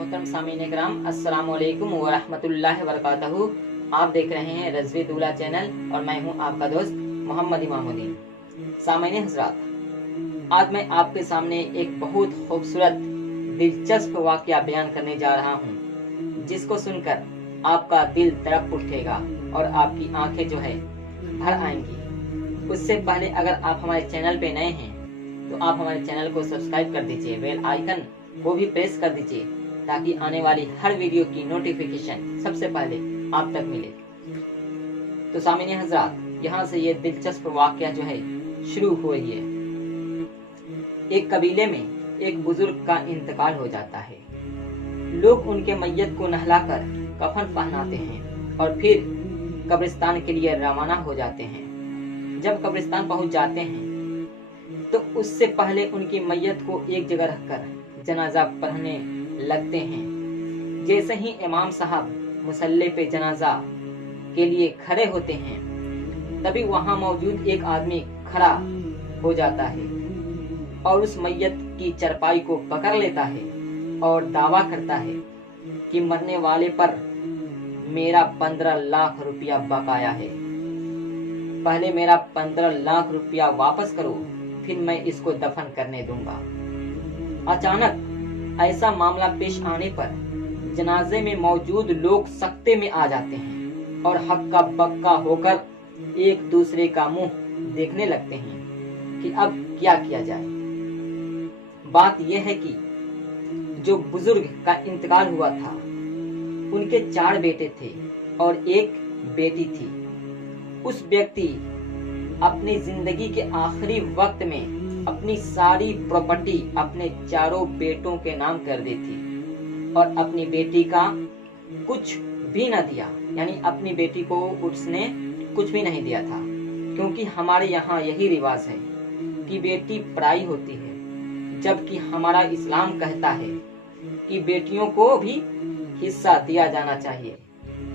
मोहतरम सामीन इकराम, अस्सलाम वालेकुम व रहमतुल्लाहि व बरकातहू। आप देख रहे हैं रज़वी दूल्हा चैनल और मैं हूं आपका दोस्त मोहम्मद इमामुद्दीन। सामीन हज़रात, आज मैं आपके सामने एक बहुत खूबसूरत दिलचस्प वाक़या बयान करने जा रहा हूं, जिसको सुनकर आपका दिल तड़प उठेगा और आपकी आंखें जो है भर आएंगी। उससे पहले अगर आप हमारे चैनल पे नए हैं तो आप हमारे चैनल को सब्सक्राइब कर दीजिए, बेल आइकन को भी प्रेस कर दीजिए ताकि आने वाली हर वीडियो की नोटिफिकेशन सबसे पहले आप तक मिले। तो सामीन हज़रात, यहाँ से ये दिलचस्प वाक़या जो है शुरू हो रही है। एक कबीले में एक बुजुर्ग का इंतकाल हो जाता है। लोग उनके मैयत को नहलाकर कफन पहनाते हैं और फिर कब्रिस्तान के लिए रवाना हो जाते हैं। जब कब्रिस्तान पहुंच जाते हैं तो उससे पहले उनकी मैयत को एक जगह रखकर जनाजा पढ़ने लगते हैं। जैसे ही इमाम साहब मुसल्ले पे जनाजा के लिए खड़े होते हैं, तभी वहां मौजूद एक आदमी खड़ा हो जाता है और उस मैयत की चरपाई को पकड़ लेता है और दावा करता है कि मरने वाले पर मेरा 15 लाख रुपया बकाया है। पहले मेरा 15 लाख रुपया वापस करो, फिर मैं इसको दफन करने दूंगा। अचानक ऐसा मामला पेश आने पर जनाजे में मौजूद लोग सकते में आ जाते हैं और हक्का बक्का होकर एक दूसरे का मुंह देखने लगते हैं कि अब क्या किया जाए। बात यह है कि जो बुजुर्ग का इंतकाल हुआ था, उनके 4 बेटे थे और एक बेटी थी। उस व्यक्ति अपनी जिंदगी के आखिरी वक्त में अपनी सारी प्रॉपर्टी अपने 4 बेटों के नाम कर दी थी और अपनी बेटी का कुछ भी न दिया, यानी अपनी बेटी को उसने कुछ भी नहीं दिया था। क्योंकि हमारे यहाँ यही रिवाज है कि बेटी पराई होती है, जबकि हमारा इस्लाम कहता है कि बेटियों को भी हिस्सा दिया जाना चाहिए।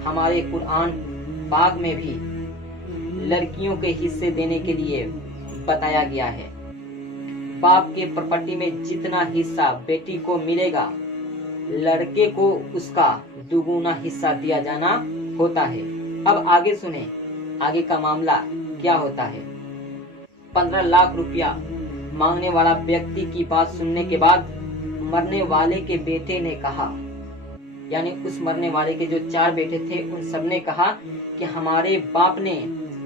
हमारे कुरान पाक में भी लड़कियों के हिस्से देने के लिए बताया गया है। बाप के प्रॉपर्टी में जितना हिस्सा बेटी को मिलेगा, लड़के को उसका दुगुना हिस्सा दिया जाना होता है। अब आगे सुने, आगे का मामला क्या होता है। 15 लाख रुपया मांगने वाला व्यक्ति की बात सुनने के बाद मरने वाले के बेटे ने कहा, यानी उस मरने वाले के जो 4 बेटे थे, उन सब ने कहा कि हमारे बाप ने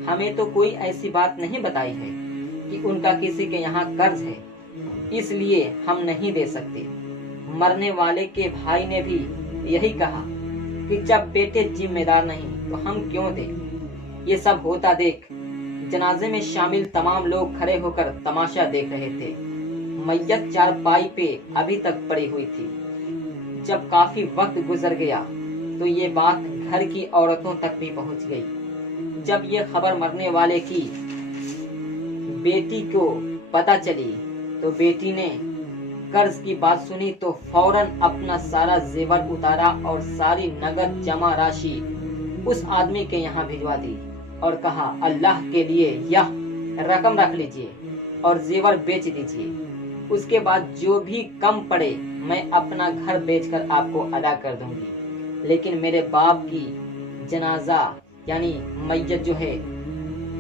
हमें तो कोई ऐसी बात नहीं बताई है कि उनका किसी के यहाँ कर्ज है, इसलिए हम नहीं दे सकते। मरने वाले के भाई ने भी यही कहा कि जब बेटे जिम्मेदार नहीं तो हम क्यों दें। ये सब होता देख जनाजे में शामिल तमाम लोग खड़े होकर तमाशा देख रहे थे। मैयत चारपाई पे अभी तक पड़ी हुई थी। जब काफी वक्त गुजर गया तो ये बात घर की औरतों तक भी पहुंच गई। जब ये खबर मरने वाले की बेटी को पता चली तो बेटी ने कर्ज की बात सुनी तो फौरन अपना सारा जेवर उतारा और सारी नगद जमा राशि उस आदमी के यहाँ भिजवा दी और कहा, अल्लाह के लिए यह रकम रख लीजिए और जेवर बेच दीजिए। उसके बाद जो भी कम पड़े मैं अपना घर बेचकर आपको अदा कर दूंगी, लेकिन मेरे बाप की जनाजा यानी मैयत जो है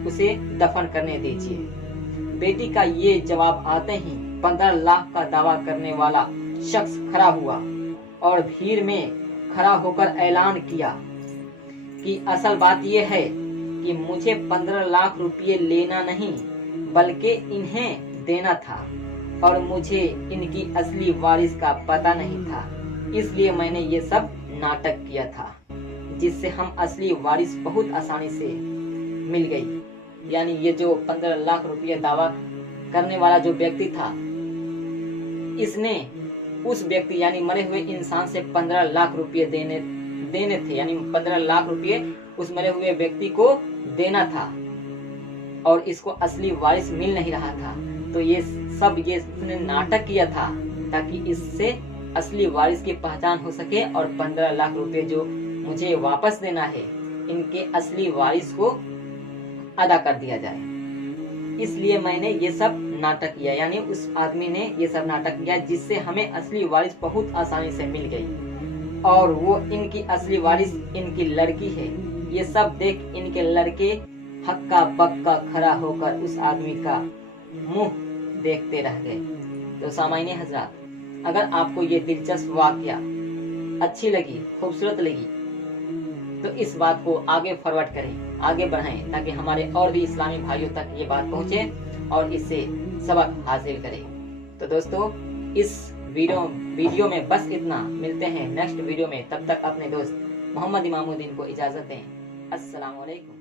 उसे दफन करने दीजिए। बेटी का ये जवाब आते ही 15 लाख का दावा करने वाला शख्स खड़ा हुआ और भीड़ में खड़ा होकर ऐलान किया कि असल बात यह है कि मुझे 15 लाख रुपये लेना नहीं बल्कि इन्हें देना था और मुझे इनकी असली वारिस का पता नहीं था, इसलिए मैंने ये सब नाटक किया था, जिससे हम असली वारिस बहुत आसानी से मिल गई। यानी ये जो 15 लाख रुपये दावा करने वाला जो व्यक्ति था, इसने उस व्यक्ति यानी मरे हुए इंसान से 15 लाख रुपये देने थे, यानी 15 लाख रुपये उस मरे हुए व्यक्ति को देना था और इसको असली वारिस मिल नहीं रहा था। तो ये उसने नाटक किया था ताकि इससे असली वारिस की पहचान हो सके और 15 लाख रुपए जो मुझे वापस देना है, इनके असली वारिस को अदा कर दिया जाए। इसलिए मैंने ये सब नाटक किया, यानी उस आदमी ने ये सब नाटक किया जिससे हमें असली वारिस बहुत आसानी से मिल गई। और वो इनकी असली वारिस इनकी लड़की है। ये सब देख इनके लड़के हक्का बक्का खड़ा होकर उस आदमी का मुंह देखते रह गए। तो सामाइने हजरात, अगर आपको ये दिलचस्प वाकया अच्छी लगी, खूबसूरत लगी, तो इस बात को आगे फॉरवर्ड करें, आगे बढ़ाएं, ताकि हमारे और भी इस्लामी भाइयों तक ये बात पहुंचे और इससे सबक हासिल करें। तो दोस्तों, इस वीडियो में बस इतना। मिलते हैं नेक्स्ट वीडियो में, तब तक अपने दोस्त मोहम्मद इमामुद्दीन को इजाजत दें। अस्सलाम वालेकुम।